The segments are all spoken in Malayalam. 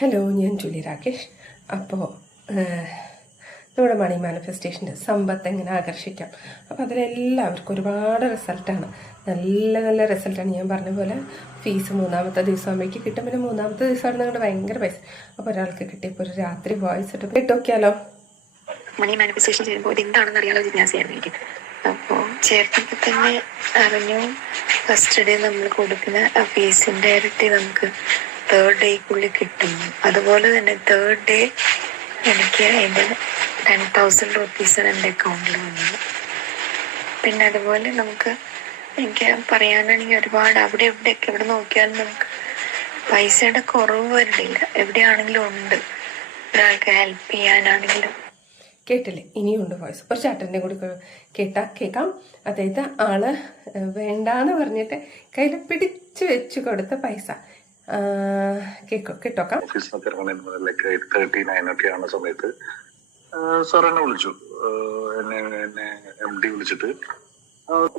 ഹലോ, ഞാൻ ജൂലി രാകേഷ്. അപ്പോൾ നമ്മുടെ മണി മാനിഫെസ്റ്റേഷൻ്റെ സമ്പത്ത് എങ്ങനെ ആകർഷിക്കാം, അപ്പോൾ അതിലെല്ലാവർക്കും ഒരുപാട് റിസൾട്ടാണ്, നല്ല നല്ല റിസൾട്ടാണ്. ഞാൻ പറഞ്ഞ പോലെ ഫീസ് 3-ാമത്തെ ദിവസം അമ്മയ്ക്ക് കിട്ടും. പിന്നെ 3-ാമത്തെ ദിവസമാണ് നിങ്ങളുടെ ഭയങ്കര പൈസ. അപ്പോൾ ഒരാൾക്ക് കിട്ടിയപ്പോൾ ഒരു രാത്രി വോയിസ് ഇട്ട് കേട്ടോക്കിയാലോ. മണി മാനിഫെസ്റ്റേഷൻ ചെയ്യുമ്പോൾ ഇത് എന്താണെന്ന് അറിയാലോ ജിജ്ഞാസയായിരുന്നു എനിക്ക്. അപ്പോൾ ചേർത്തപ്പോൾ തന്നെ അറിഞ്ഞു, ഫസ്റ്റ് ഡേ നമ്മൾ കൊടുക്കുന്ന ഫീസിൻ്റെ ഇരട്ടി നമുക്ക് 3rd ഡേക്കുള്ളിൽ കിട്ടും. അതുപോലെ തന്നെ 3rd ഡേ എനിക്ക് അതിൻ്റെ 10,000 റുപ്പീസാണ് എൻ്റെ അക്കൗണ്ടിൽ വന്നത്. പിന്നെ അതുപോലെ എനിക്ക് പറയാനാണെങ്കിൽ ഒരുപാട് അവിടെ എവിടെയൊക്കെ എവിടെ നോക്കിയാലും നമുക്ക് പൈസയുടെ കുറവ് വരുന്നില്ല. എവിടെയാണെങ്കിലും ഉണ്ട്, ഒരാൾക്ക് ഹെൽപ്പ് ചെയ്യാനാണെങ്കിലും. കേട്ടില്ലേ? ഇനിയുണ്ട് വോയിസ്. ഒരു ചാട്ടൻ്റെ കൂടി കേൾക്കാം. അതായത് ആള് വേണ്ടാന്ന് പറഞ്ഞിട്ട് കയ്യിൽ പിടിച്ചു വെച്ച് കൊടുത്ത പൈസ കേട്ടോക്കാം. 39 ഒക്കെ ആവുന്ന സമയത്ത് സാർ എന്നെ വിളിച്ചു. എന്നെ MD വിളിച്ചിട്ട്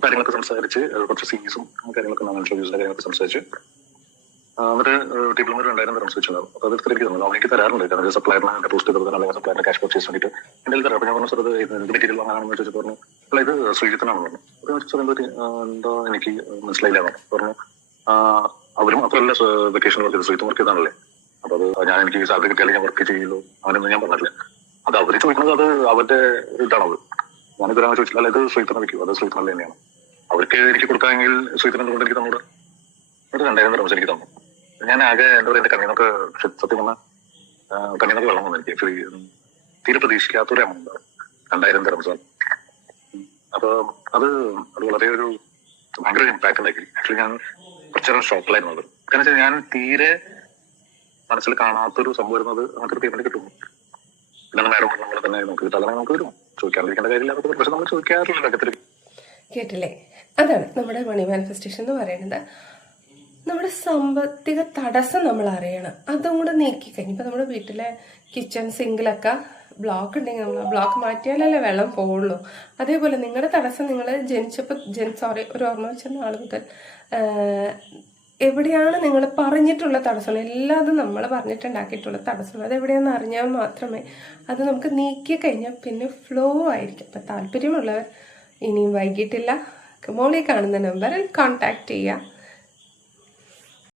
കാര്യങ്ങളൊക്കെ സംസാരിച്ച്, കുറച്ച് സീരീസും കാര്യങ്ങളൊക്കെ കാര്യങ്ങളൊക്കെ സംസാരിച്ച് അവര് ടേബിൾ നമ്പർ 2000 തരാൻ വെച്ചിട്ടുണ്ടാവും. അപ്പോൾ അതെടുത്ത് എനിക്ക് തന്നു. അവർക്ക് തരാറുണ്ട്, കാരണം സപ്ലയറിനെ പോസ്റ്റ് ചെയ്തത് അല്ലെങ്കിൽ സപ്ലയറിന്റെ ക്യാഷ് പർച്ചേസ് വേണ്ടിയിട്ട് എന്തെങ്കിലും തരാം. അപ്പോൾ ഞാൻ പറഞ്ഞു, സാർ ഇത് എന്ത് മെറ്റീരിയൽ വാങ്ങാണെന്ന് വെച്ചാൽ പറഞ്ഞു, അല്ല ഇത് ശ്രീജിത്തിനാണെന്ന് പറഞ്ഞു. അപ്പോൾ ഞാൻ സാർ എന്താ എനിക്ക് മനസ്സിലായില്ല പറഞ്ഞു. അവരും മാത്രമല്ല വെക്കേഷൻ വർക്ക് ചെയ്ത് ശ്രീജിത്ത് വർക്ക് ചെയ്താണല്ലേ, അപ്പോൾ അത് എനിക്ക് സാലറി കിട്ടിയാലും ഞാൻ വർക്ക് ചെയ്യുള്ളൂ അവനൊന്നും ഞാൻ പറഞ്ഞിട്ടില്ല. അത് അവർ ചോദിക്കുന്നത് അത് അവരുടെ ഇതാണത്. ഞാനിത് ഒരാൾ ചോദിച്ചില്ല, അല്ല ഇത് ശ്രീജിത്തിനെ വയ്ക്കും, അത് ശ്രീജിത്ത് നല്ല തന്നെയാണ്. അവർക്ക് എനിക്ക് കൊടുക്കാമെങ്കിൽ ശ്രീജിത്തിനെ കൊണ്ട് എനിക്ക് തന്നോട് ഒരു 2000 തരാം എനിക്ക് തന്നു. ഞാൻ ആകെ എന്താ പറയുക, എന്റെ കണ്ണീന്നൊക്കെ സത്യം പറഞ്ഞാൽ കണ്ണീന്നൊക്കെ വെള്ളം വന്നു. എനിക്ക് തീരെ പ്രതീക്ഷിക്കാത്തൊരു എമൗണ്ട് 2000 തരാം സാർ. അപ്പൊ അത് വളരെ ഒരു ഭയങ്കര ഇമ്പാക്ട് ഉണ്ടാക്കി. ആക്ച്വലി ഞാൻ കുറച്ചേരം ഷോക്കിലായിരുന്നു അത്. കാരണം വെച്ചാൽ ഞാൻ തീരെ മനസ്സിൽ കാണാത്തൊരു സംഭവം വരുന്നത് അങ്ങനത്തെ ഒരു പേയ്മെന്റ് കിട്ടും. പിന്നെ മാഡം നമ്മളെ തന്നെ നമുക്ക് കിട്ടാതെ നമുക്ക് വരും, ചോദിക്കാണ്ടിരിക്കേണ്ട കാര്യമില്ല. പക്ഷെ നമ്മൾ ചോദിക്കാറില്ല അകത്തിൽ. കേട്ടില്ലേ? അതാണ് നമ്മുടെ മണി മാനിഫെസ്റ്റേഷൻ എന്ന് പറയുന്നത്. നമ്മുടെ സാമ്പത്തിക തടസ്സം നമ്മൾ അറിയണം, അതും കൂടെ നീക്കി കഴിഞ്ഞു. ഇപ്പം നമ്മുടെ വീട്ടിലെ കിച്ചൺ സിങ്കിലൊക്കെ ബ്ലോക്ക് ഉണ്ടെങ്കിൽ നമ്മൾ ആ ബ്ലോക്ക് മാറ്റിയാലല്ലേ വെള്ളം പോവുള്ളൂ. അതേപോലെ നിങ്ങളുടെ തടസ്സം നിങ്ങൾ ഒരു ഓർമ്മ വെച്ച നാൾ മുതൽ എവിടെയാണ് നിങ്ങൾ പറഞ്ഞിട്ടുള്ള തടസ്സം, എല്ലാതും നമ്മൾ പറഞ്ഞിട്ടുണ്ടാക്കിയിട്ടുള്ള തടസ്സം അതെവിടെയാണെന്ന് അറിഞ്ഞാൽ മാത്രമേ അത് നമുക്ക് നീക്കി കഴിഞ്ഞാൽ പിന്നെ ഫ്ലോ ആയിരിക്കും. അപ്പം താല്പര്യമുള്ളവർ ഇനിയും വൈകിട്ടില്ല, മോളിൽ കാണുന്ന നമ്പറിൽ കോൺടാക്ട് ചെയ്യുക.